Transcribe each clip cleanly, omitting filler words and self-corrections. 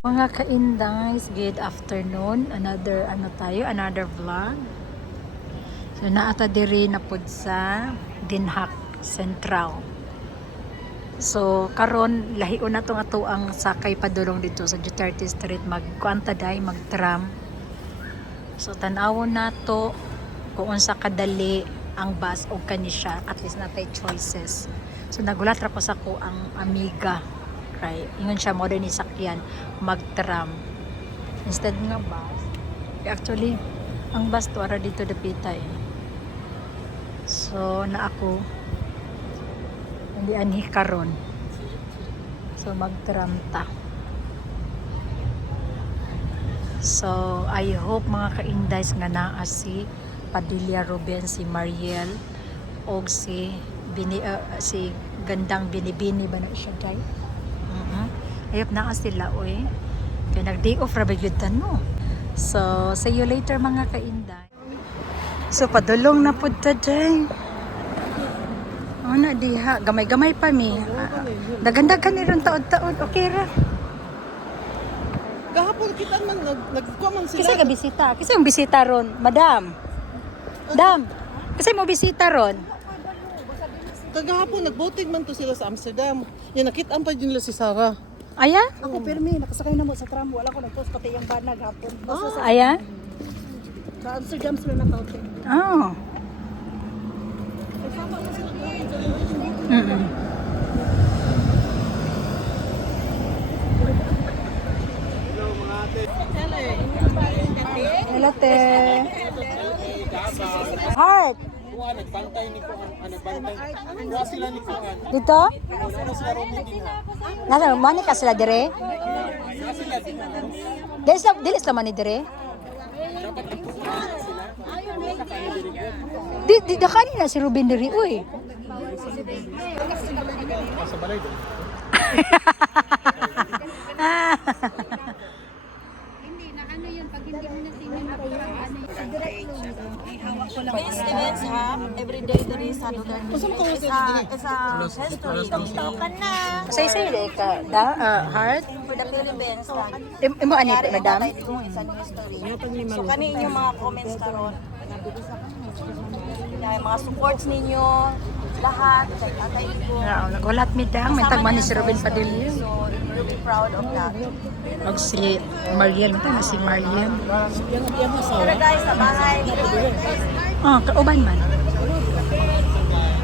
Mga ka-indays, good afternoon. Another vlog. So naata diri na pud sa Dinhak Central. So karon lahion na tong ato ang sakay padulong dito sa Duterte Street, magkuanta day magtram. So tan-awon nato kung unsa kadali ang bus o kanisya, at least natay choices. So nagulat ra ko sa ko ang amiga. Right. Ingon siya mo din sakyan magtram instead nga bus. Actually, ang bus to ara dito dapita eh. So na ako hindi anhi karon. So magtram ta. So I hope mga ka-indays nga naa si Padilla Ruben, si Mariel og si si Gandang Binibini ba na siya day? Ayop na sila oy. Kaya nag-day off ra gyud no. So, see you later mga ka-inday. So, padulong na pud ta day. Ana diha, gamay-gamay pa mi. Dagandagan ni ron taod-taod, okay ra. Gahapon kita man nagkuman sila. Kasi ka bisita, kasi yung bisita ron, madam. Dam. Kasi mo bisita ron. Kagahapon nagboting man to sila sa Amsterdam. Yan nakitaan pa din nila si Sarah. Aya? Ako permi, nakasakay na mo sa tram. Wala ko nagpost pati yung banag hapon. Basta sa Aya? Amsterdam sila nakautin. Oh. Mm. Hello, te. Heart. Nagbantay ni ko nagbantay. Wa sila ni ko Dito? Nasa, mani ka sila dire? Dilis naman ni dire? Di kanina si Ruben diri, uy. sa balay do. Base events ha, everyday there is sa lugar. Isa history. Tokan na. Say ka, Heart? For the Philippines. Imo ani, madam? Isa new history. So kani inyong mga comments karon. Mga supports ninyo, lahat, kay Tatay Igo. Nagulat mi dang, may tagman ni si Ruben Padilla. So, I'm really proud of that. Og si Mariel, na si Mariel. Pero guys, sa bahay, Oh, kauban man.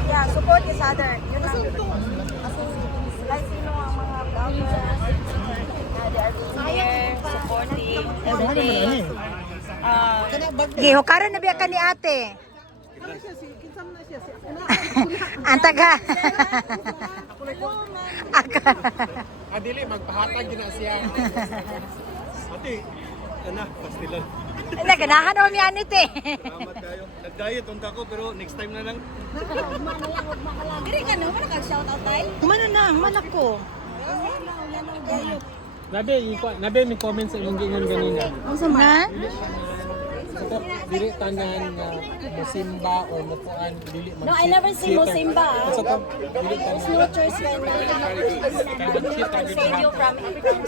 yeah, support each other. Yun ang kasi kahit sino ang mga vloggers, they are being here, supporting, everything. Gihukaran na biya ka ni ate. Ang taga. Adili magpahatag gina siya. Ate, kana pastilan. Naganahan naman mi anit eh. Salamat kayo. Nag-diet unta ko pero next time na lang. Diri ka no, ano kag-shout out tayo? Humana na, humanak ko. Nabe may comment sa imong gingon ganina. Ha? Ito, dili tanan nga musimba o mutuan dili No, I never see Musimba. Sa to, dili It's tanan. no church when save you from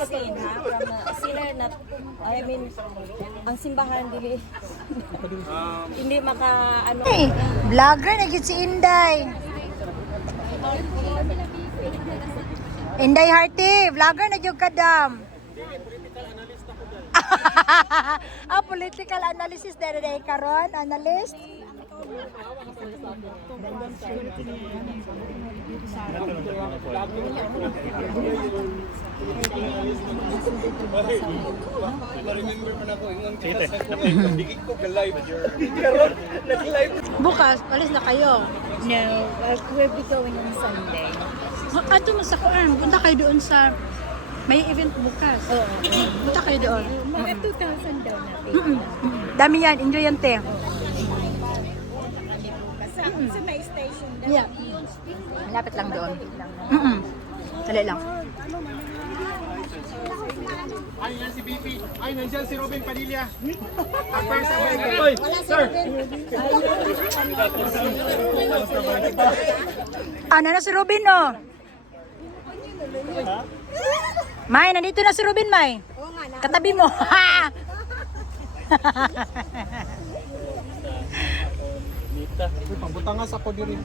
sin, ha? From a sinner na, I mean, ang simbahan dili hindi maka ano. Hey, vlogger na gid si Inday. Inday Hearty, vlogger na jud kadam. Political analysis dere karon, analyst. Bukas, alis na kayo. No, we'll be going on Sunday. Ato mo sa kuan, punta kayo doon sa may event bukas. Oo. Punta kayo doon. Mga 2,000 daw natin. Dami yan, enjoy yan te. Sa may station daw. Yeah. Malapit lang doon. Dali lang. Ay, yan si BP. Ay, nandiyan si Ruben Padilla. Apay sa bahay. Oy, sir. Ano na si Ruben, no? May, nandito na si Ruben, May. Katabi mo. Ha! Nita. Uy, pambutangas ako diri.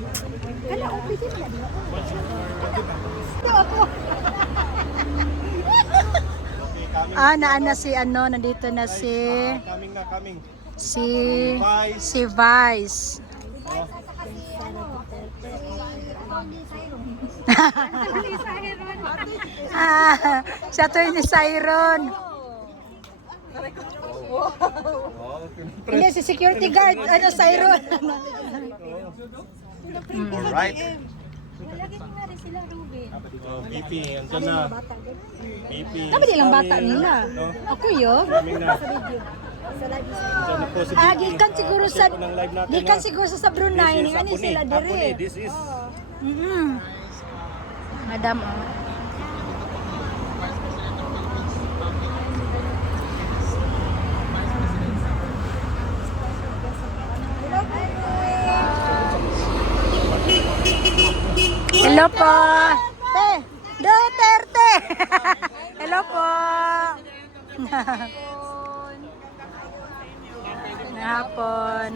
Naana si ano, nandito na Coming na, coming. si Vice. Vice. Si Atty. Siron. Hindi, si security guard, Siron. Alright. BP, andyan na. BP. Kami nilang bata nila. Ako yun. Coming na. Andyan na po si BP. Gikan siguro sa Check po ng live natin, gikan ha? siguro sa Brunei, This is ani Apuni. sila Apuni, dire. this is Madam. Hello po. Duterte. Hello po. Hapon.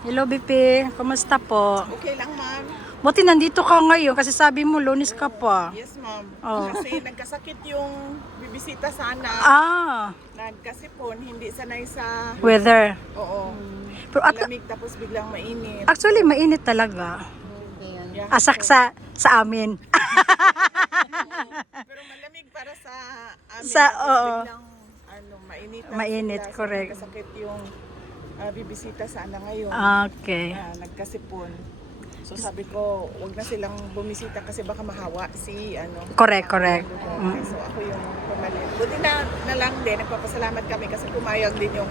Hello, BP. Kumusta po? Okay lang, ma'am. Buti nandito ka ngayon kasi sabi mo Lunes ka pa. Yes, ma'am. Oh. Kasi nagkasakit yung bibisita sana. Nagkasipon, hindi sanay sa... Weather. Oo. Pero Malamig tapos biglang mainit. actually mainit talaga. Yeah. Asak sa amin. Pero malamig para sa amin. Sa- Tapos oo. biglang mainit. Mainit, sila. So, correct. nagkasakit yung bibisita sana ngayon. Okay. Nagkasipon. So sabi ko, wag na silang bumisita kasi baka mahawa si Correct, correct. So ako yung pumalit. Buti na lang din, nagpapasalamat kami kasi pumayag din yung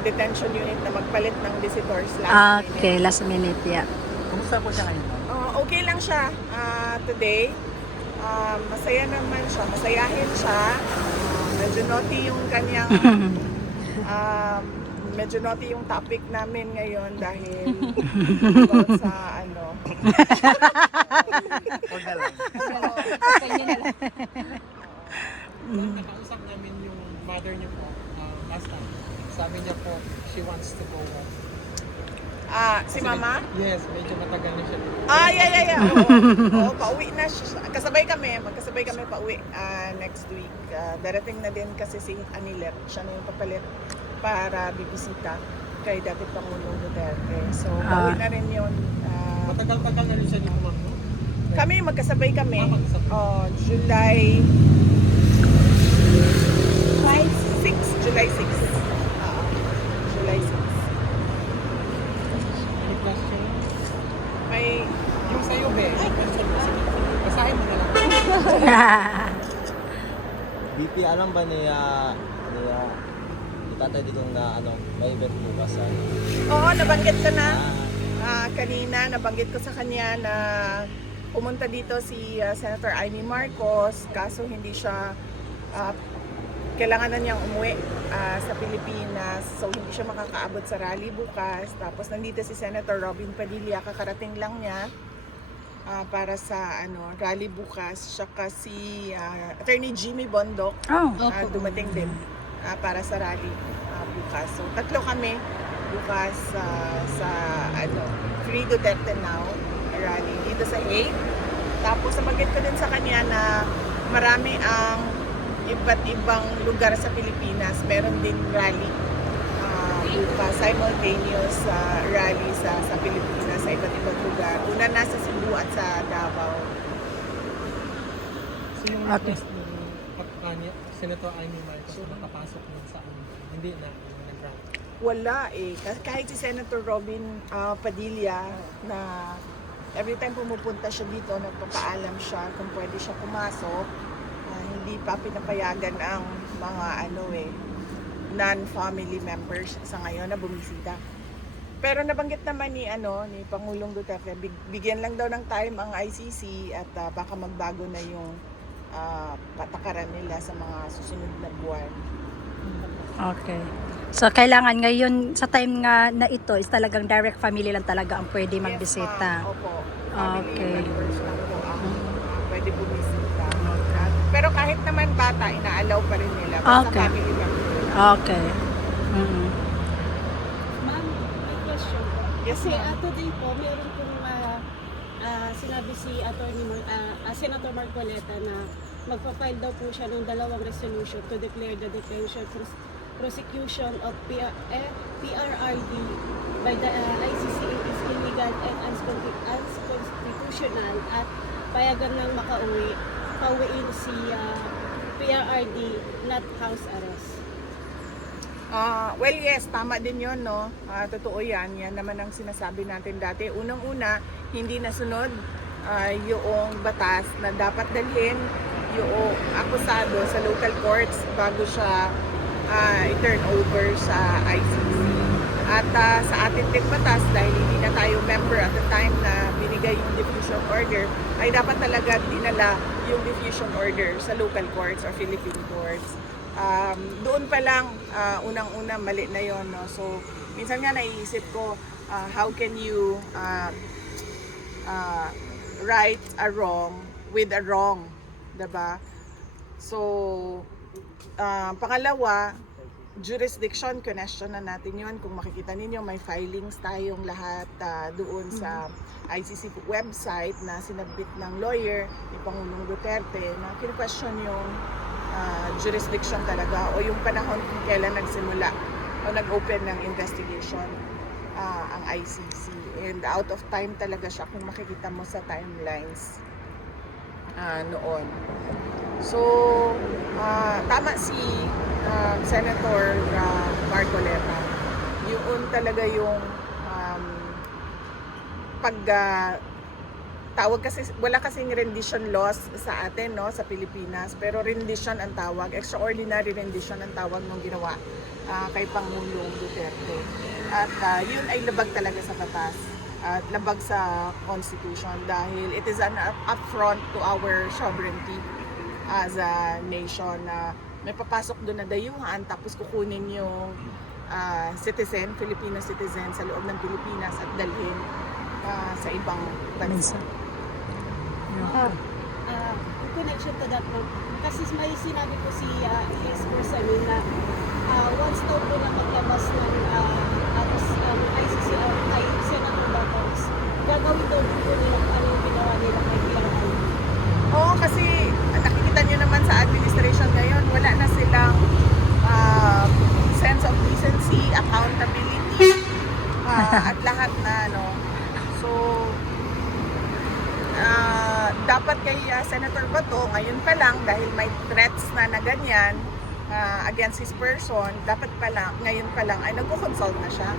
detention unit na magpalit ng visitors last minute. Okay, last minute, yeah. Kumusta po siya ngayon? Okay lang siya today. Masaya naman siya, masayahin siya. Medyo naughty yung kanyang medyo naughty yung topic namin ngayon dahil about sa Huwag na lang. Nakausap namin yung mother niyo po last time. Sabi niya po, she wants to go home. si mama? Yes, medyo matagal na siya. Yeah. Oo, pauwi na siya. Magkasabay kami pauwi next week. Darating na din kasi si Anilet. Siya na yung papalit para bibisita kay dating Pangulong Duterte. So, pauwi na rin yun. Matagal-tagal na rin siya dito, ma'am, no? Kami, magkasabay kami. Magkasabay. July 6. July 6. July 6. Any questions? May Yung sa'yo, Be. Ay, question mo. Sige. Basahin mo na lang. BP, alam ba niya tatay ditong na may event bukas? Oo, nabanggit ko na. Kanina, nabanggit ko sa kanya na pumunta dito si Senator Amy Marcos, kaso hindi siya, kailangan na niyang umuwi sa Pilipinas, so hindi siya makakaabot sa rally bukas. Tapos nandito si Senator Robin Padilla, kakarating lang niya para sa rally bukas. Siya kasi Attorney Jimmy Bondok, dumating din para sa rally bukas. So tatlo kami bukas sa Free Duterte Now rally dito sa Hague. Tapos nabanggit ko din sa kanya na marami ang iba't ibang lugar sa Pilipinas. Meron din rally bukas, simultaneous rally sa Pilipinas sa iba't ibang lugar. Una nasa Cebu at sa Davao. So yung request ni Senator Amy Marcos na makapasok nun sa hindi na nag-grant. Wala kahit si Senator Robin Padilla na every time pumupunta siya dito, nagpapaalam siya kung pwede siya pumasok. Hindi pa pinapayagan ang mga non-family members sa ngayon na bumisita. Pero nabanggit naman ni Pangulong Duterte, bigyan lang daw ng time ang ICC at baka magbago na yung patakaran nila sa mga susunod na buwan. Okay. So, kailangan ngayon, sa time nga na ito, is talagang direct family lang talaga ang pwede magbisita. Yes, ma'am. Opo. Family Okay. members lang po ang pwede bumisita. Pero kahit naman bata, inaalaw pa rin nila. Basta Okay. family member. Okay. Mm. Ma'am, may question po. Yes, Kasi ma'am. today po, meron pong sinabi si Senator Marcoleta na magpa-file daw po siya ng 2 resolution to declare the detention prosecution of PRRD by the ICC is illegal and unconstitutional at payagan ng pauwiin si PRRD not house arrest. Well, yes, tama din yun, no? Totoo yan. Yan naman ang sinasabi natin dati. Unang-una, hindi nasunod yung batas na dapat dalhin yung akusado sa local courts bago siya i-turn over sa ICC. At sa ating ting batas, dahil hindi na tayo member at the time na binigay yung diffusion order, ay dapat talaga dinala yung diffusion order sa local courts or Philippine courts. Doon pa lang, unang-una, mali na yon, no? So, minsan nga naiisip ko, how can you right a wrong with a wrong, diba? So, pangalawa, jurisdiction, question na natin yon. Kung makikita ninyo, may filings tayong lahat doon sa ICC website na sinabit ng lawyer ni Pangulong Duterte na kine-question yung jurisdiction talaga o yung panahon kung kailan nagsimula o nag-open ng investigation ang ICC. And out of time talaga siya kung makikita mo sa timelines noon. So, tama si Senator Marcoleta. Yun talaga yung tawag kasi, wala kasing rendition laws sa atin, no, sa Pilipinas, pero rendition ang tawag, extraordinary rendition ang tawag nung ginawa kay Pangulong Duterte. At yun ay labag talaga sa batas at labag sa Constitution dahil it is an affront to our sovereignty as a nation na may papasok doon na dayuhan tapos kukunin yung citizen, Filipino citizen sa loob ng Pilipinas at dalhin sa ibang bansa. In connection to that po, kasi may sinabi po si ES Bersamin na once daw po na maglabas ng ICC kay Senator Batos, gagawin daw po nila kung ano yung ginawa nila kay PRRD. Oo, kasi nakikita nyo naman sa administration ngayon, wala na silang sense of decency, accountability, at lahat na, no. So, dapat kay Senator Bato, ngayon pa lang, dahil may threats na ganyan against his person, dapat pa lang, ngayon pa lang, ay nagko-consult na siya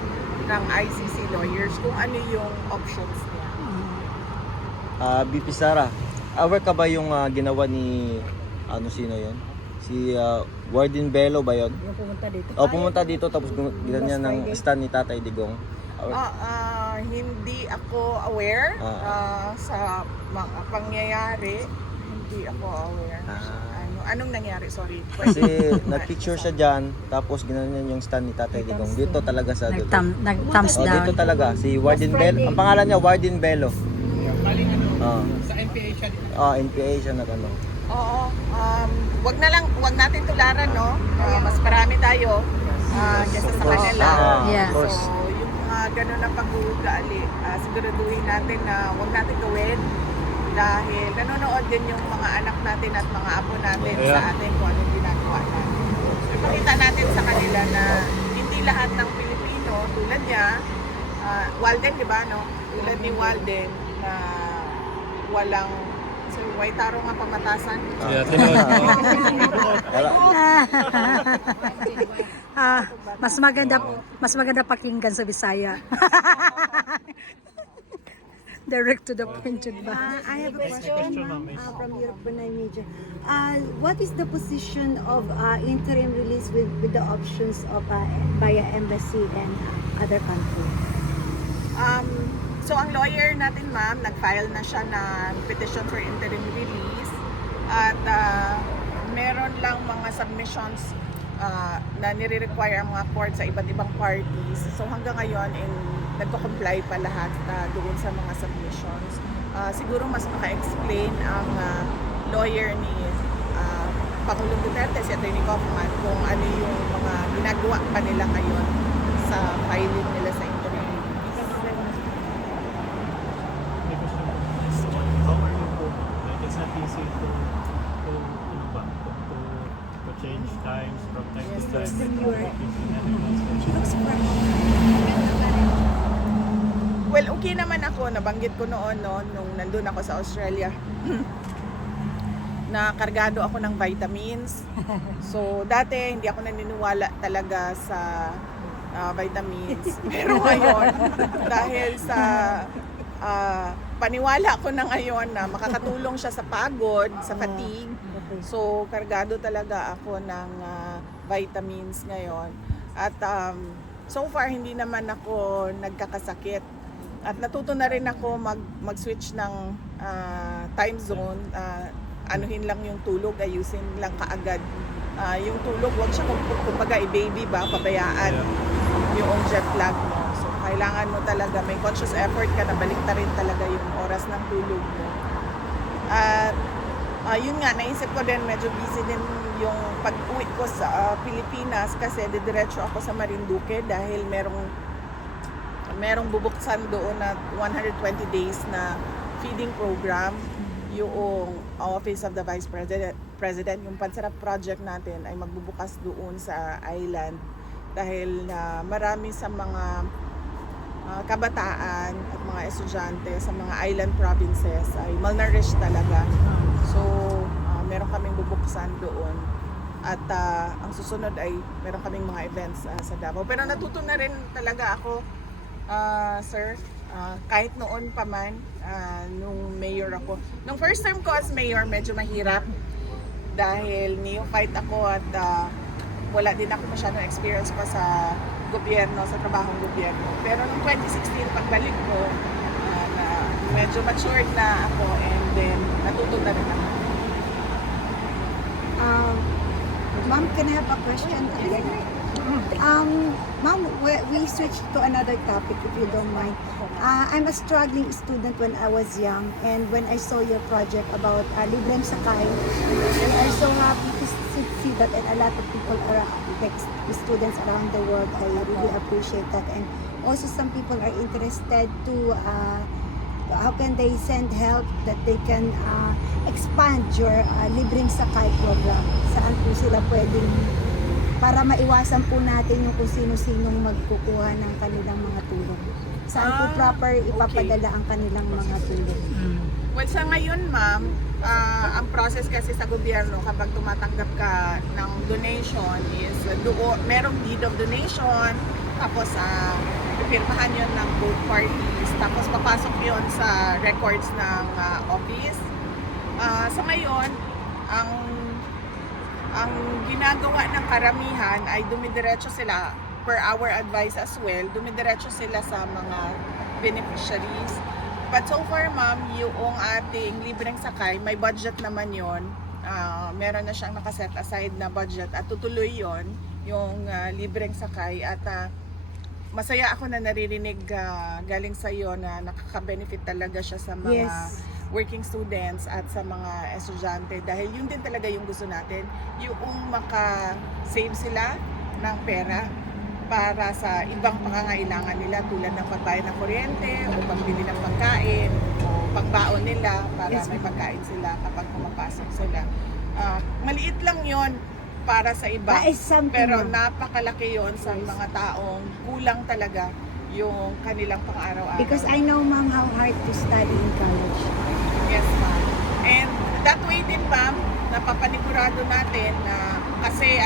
ng ICC lawyers kung ano yung options niya. BP Sara, aware ka ba yung ginawa ni, sino yun? Si Warden Bello ba yun? Yung pumunta dito. Pumunta dito tapos ganyan ng stand ni Tatay Digong. Hindi ako aware sa mga pangyayari. Hindi ako aware. Anong nangyari? Sorry. Kasi nag-picture siya dyan, tapos ginanyan yung stand ni Tatay Digong. Dito talaga sa dulo. Nag-thumbs Dito down. talaga, si Warden Bello. Ang pangalan niya, Warden Bello. Baling sa NPA siya dito. NPA siya Oo. Wag natin tularan, no? Mas marami tayo kaysa sa kanila. Yeah. Of course. So, yung mga ganun na pag-uugali, siguraduhin natin na wag natin gawin dahil nanonood din yung mga anak natin at mga apo natin sa atin kung ano yung ginagawa natin. So, ipakita natin sa kanila na hindi lahat ng Pilipino, tulad niya, Walden, di ba, no? Tulad ni Walden na walang may taro nga pamatasan. Mas maganda pakinggan sa Bisaya. Direct to the point, yun ba? I have a question from Europe Brunei Media. What is the position of interim release with the options of via embassy and other countries? So ang lawyer natin, ma'am, nag-file na siya ng petition for interim release at meron lang mga submissions na nire-require ang mga court sa iba't ibang parties. So hanggang ngayon, nagko-comply pa lahat doon sa mga submissions. Siguro mas maka-explain ang lawyer ni Pangulong Duterte, si Atty. Kaufman, kung ano yung mga ginagawa pa nila ngayon sa filing nila sa interim release. How are you po? Like, it's not easy ano ba, to change times from time to time. She looks fresh. Well, okay naman ako. Nabanggit ko noon, no, nung nandun ako sa Australia. Na kargado ako ng vitamins. So, dati hindi ako naniniwala talaga sa vitamins. Pero ngayon, dahil sa paniwala ko na ngayon na makakatulong siya sa pagod, sa fatigue. So, kargado talaga ako ng vitamins ngayon. At so far, hindi naman ako nagkakasakit. At natuto na rin ako mag-switch ng time zone. Anuhin lang yung tulog, ayusin lang kaagad. Yung tulog, huwag siya kumbaga i-baby ba, pabayaan yung jet lag mo. So, kailangan mo talaga, may conscious effort ka na balik rin talaga yung oras ng tulog mo. At yun nga, naisip ko din, medyo busy din yung pag-uwi ko sa Pilipinas kasi didiretso ako sa Marinduque dahil merong bubuksan doon na 120 days na feeding program. Yung Office of the Vice President, yung Pansarap Project natin ay magbubukas doon sa island dahil marami sa mga kabataan at mga estudyante sa mga island provinces ay malnourished talaga. So, meron kaming bubuksan doon. At ang susunod ay meron kaming mga events sa Davao. Pero natuto na rin talaga ako, sir, kahit noon pa man, nung mayor ako. Nung first term ko as mayor, medyo mahirap dahil neophyte ako at wala din ako masyadong experience pa sa gobyerno, sa trabahong gobyerno. Pero nung 2016, pagbalik ko, medyo matured na ako and then natuto na rin ako. Ma'am, can I have a question? Ma'am, we switched to another topic if you don't mind. I'm a struggling student when I was young, and when I saw your project about Libreng Sakay, and I'm so happy to see that, and a lot of people are like students around the world. I really appreciate that, and also some people are interested to how can they send help that they can expand your Libreng Sakay program. Saan po sila pwedeng para maiwasan po natin yung kung sino-sinong magkukuha ng kanilang mga tulong. Saan po proper ipapadala ang kanilang mga tulong? Well, sa ngayon, ma'am, ang process kasi sa gobyerno kapag tumatanggap ka ng donation is merong deed of donation, tapos pipirmahan yun ng both parties, tapos papasok yun sa records ng office. Sa ngayon, ang ginagawa ng karamihan ay dumidiretso sila, per our advice as well, dumidiretso sila sa mga beneficiaries. But so far, ma'am, yung ating Libreng Sakay, may budget naman yon. Meron na siyang nakaset aside na budget at tutuloy yon, yung Libreng Sakay. At masaya ako na naririnig galing sa iyo na nakaka-benefit talaga siya sa mga working students at sa mga estudyante dahil yun din talaga yung gusto natin, yung maka-save sila ng pera para sa ibang pangangailangan nila tulad ng pagbayad ng kuryente o pagbili ng pagkain o pagbaon nila para may pagkain sila kapag pumapasok sila. Maliit lang yon para sa iba, pero napakalaki yon sa mga taong kulang talaga yung kanilang pang-araw-araw. Because I know, ma'am, how hard to study in college. Yes, ma'am. And that way din, ma'am, napapanigurado natin na kasi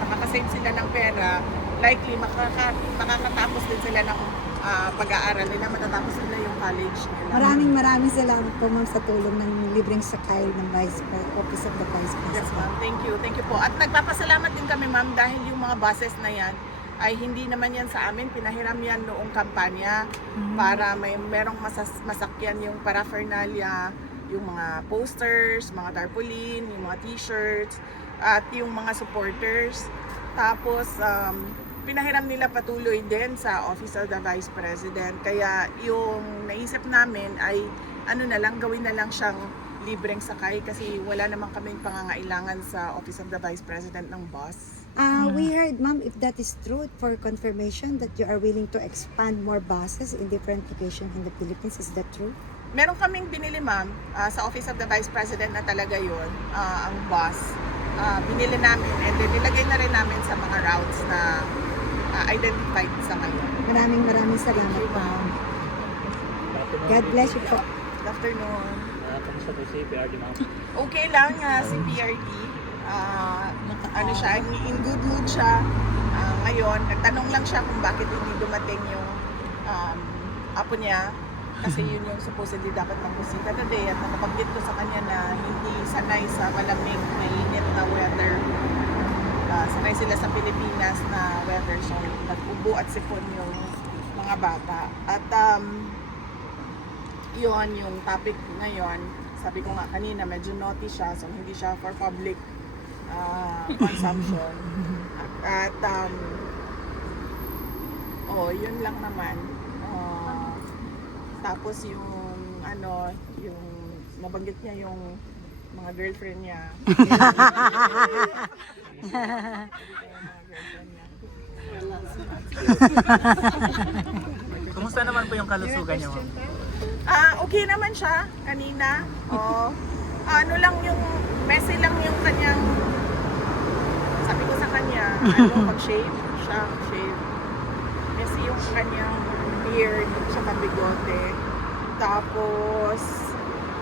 nakakasave sila ng pera, likely makakatapos din sila ng pag-aaral nila, matatapos nila yung college nila. Maraming salamat po, ma'am, sa tulong ng Libreng Sakay ng Office of the Vice President. Yes, ma'am. Thank you po. At nagpapasalamat din kami, ma'am, dahil yung mga buses na yan ay hindi naman yan sa amin, pinahiram yan noong kampanya para merong masakyan yung paraphernalia, yung mga posters, mga tarpaulin, yung mga t-shirts, at yung mga supporters. Tapos, pinahiram nila patuloy din sa Office of the Vice President. Kaya yung naisip namin ay gawin na lang siyang libreng sakay kasi wala naman kaming pangangailangan sa Office of the Vice President ng bus. We heard, ma'am, if that is true, for confirmation that you are willing to expand more buses in different locations in the Philippines. Is that true? Meron kaming binili, ma'am, sa Office of the Vice President na talaga yun, ang bus. Binili namin and then nilagay na rin namin sa mga routes na identified sa ngayon. Maraming salamat, ma'am. God bless you po. Good afternoon. Kamusta po si PRD, ma'am? Okay lang si PRD. Ano siya, in good mood siya. Ngayon, nagtanong lang siya kung bakit hindi dumating yung apo niya. Kasi yun yung supposedly dapat magbusita today. At nakabanggit ko sa kanya na hindi sanay sa malamig, mainit na weather. Sanay sila sa Pilipinas na weather. So, nag-ubo at sipon yung mga bata. At yun yung topic ngayon. Sabi ko nga kanina, medyo naughty siya. So, hindi siya for public consumption. At yun lang naman. Tapos yung yung nabanggit niya yung mga girlfriend niya. Kumusta naman po yung kalusugan niyo, ma'am? Okay naman siya kanina. Ano lang yung messy lang yung kanyang, sabi ko sa kanya, mag-shave siya, shave. Messy yung kanyang beard, tsaka bigote. Tapos,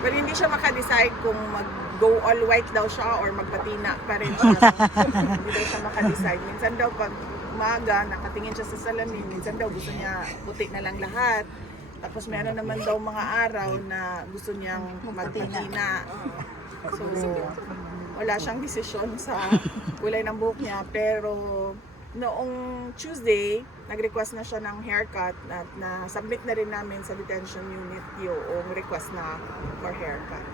pero hindi siya makadecide kung mag-go all white daw siya or magpatina pa rin siya. Hindi daw siya makadecide. Minsan daw pag umaga, nakatingin siya sa salamin. Minsan daw gusto niya puti na lang lahat. Tapos meron naman daw mga araw na gusto niyang magpatina. So, wala siyang desisyon sa kulay ng buhok niya. Pero noong Tuesday, nag-request na siya ng haircut at na-submit na rin namin sa detention unit yung request na for haircut.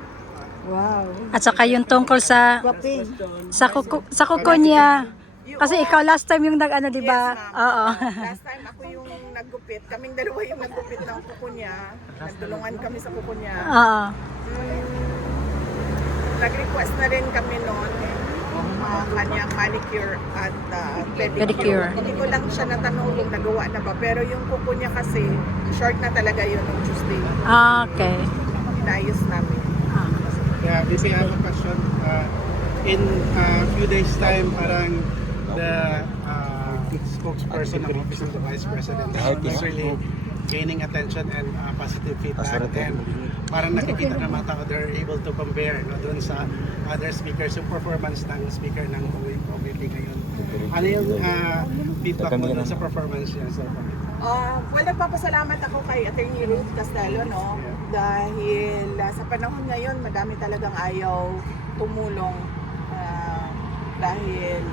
Wow. At saka yung tungkol sa Waping. kuko niya. Kasi ikaw last time yung nag-ano, di ba? Yes, ma'am. Oo. Last time ako yung naggupit. Kaming dalawa yung naggupit ng kuko niya. Nagtulungan kami sa kuko niya. Oo. Nag-request na rin kami noon kanyang manicure at Pedicure. Hindi ko lang siya natanong kung nagawa na ba. Pero yung kuko niya kasi, short na talaga yun ng Tuesday. Okay. Inayos namin. Yeah, BP, I have a question. In a few days time, parang the spokesperson ng Office of the Vice President is really gaining attention and positive feedback. And parang nakikita ng mga tao, they're able to compare doon sa other speakers, yung performance ng speaker ng OVP ngayon. Ano yung feedback mo doon sa performance niya? Well, nagpapasalamat ako kay Attorney Ruth Castello, no? Dahil sa panahon ngayon, madami talagang ayaw tumulong. Dahil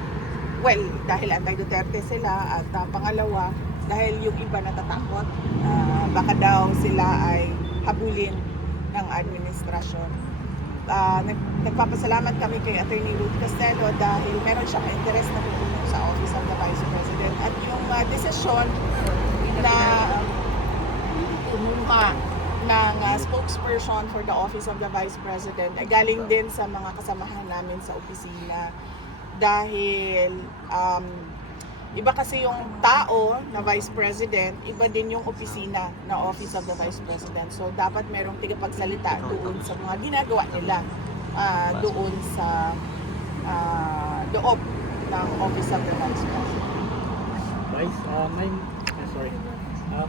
anti-Duterte sila at pangalawa, dahil yung iba natatakot, baka daw sila ay habulin ng administrasyon. Nagpapasalamat kami kay Attorney Ruth Castello dahil meron siyang interest na tutulong sa Office of the Vice President. At yung desisyon na kumuha ng spokesperson for the Office of the Vice President ay galing din sa mga kasamahan namin sa opisina. Dahil iba kasi yung tao na Vice President, iba din yung opisina na Office of the Vice President. So dapat merong tigapagsalita doon sa mga ginagawa nila doon sa loob ng Office of the Vice President. Vice,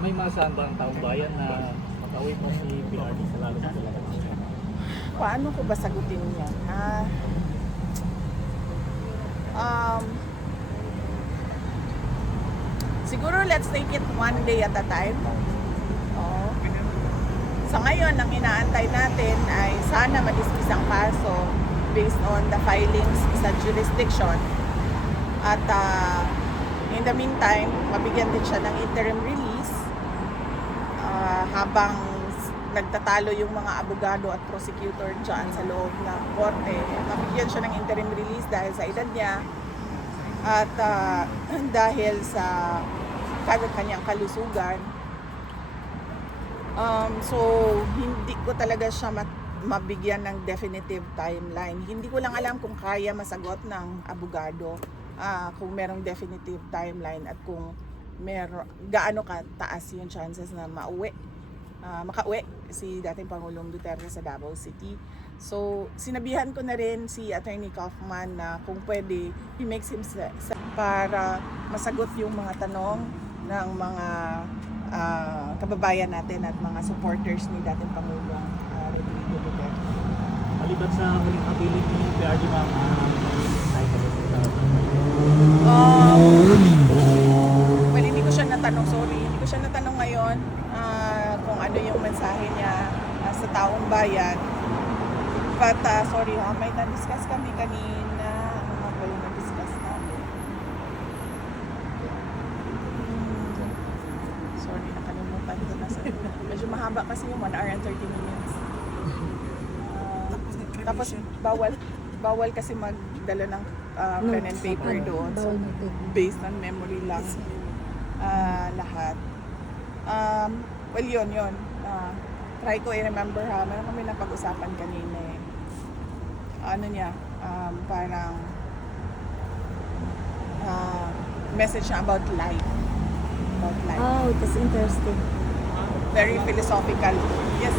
may maasahan ba ang taong bayan na makauwi mo si PRD sa lalo na talaga? Paano ko ba sagutin yan? Siguro let's take it one day at a time. Sa ngayon, ang inaantay natin ay sana madismiss ang kaso based on the filings sa jurisdiction. At in the meantime, mabigyan din siya ng interim release habang nagtatalo yung mga abogado at prosecutor dyan sa loob ng korte. Mabigyan siya ng interim release dahil sa edad niya at dahil sa kanyang kalusugan. So, hindi ko talaga siya mabigyan ng definitive timeline. Hindi ko lang alam kung kaya masagot ng abogado kung merong definitive timeline at kung gaano kataas yung chances na makauwi si dating Pangulong Duterte sa Davao City. So, sinabihan ko na rin si Attorney Kaufman na kung pwede, he makes himself para masagot yung mga tanong ng mga kababayan natin at mga supporters ni dating Pangulong Rodrigo Duterte. Maliban sa huling habilin ni PRD, ma'am, well, hindi ko siya natanong, sorry. Hindi ko siya natanong ngayon kung ano yung mensahe niya sa taong bayan. But, sorry may na-discuss kami kanina. Ano nga ba yung na-discuss namin? Sorry, nakalimutan ko na sa medyo mahaba kasi yung 1 hour and 30 minutes. Tapos, bawal kasi magdala ng pen and paper doon. So, based on memory lang lahat. Well, yun. Try ko i-remember ha. Meron kami napag-usapan kanina eh. Ano niya, parang message niya about life. Oh, that's interesting. Very philosophical. Yes,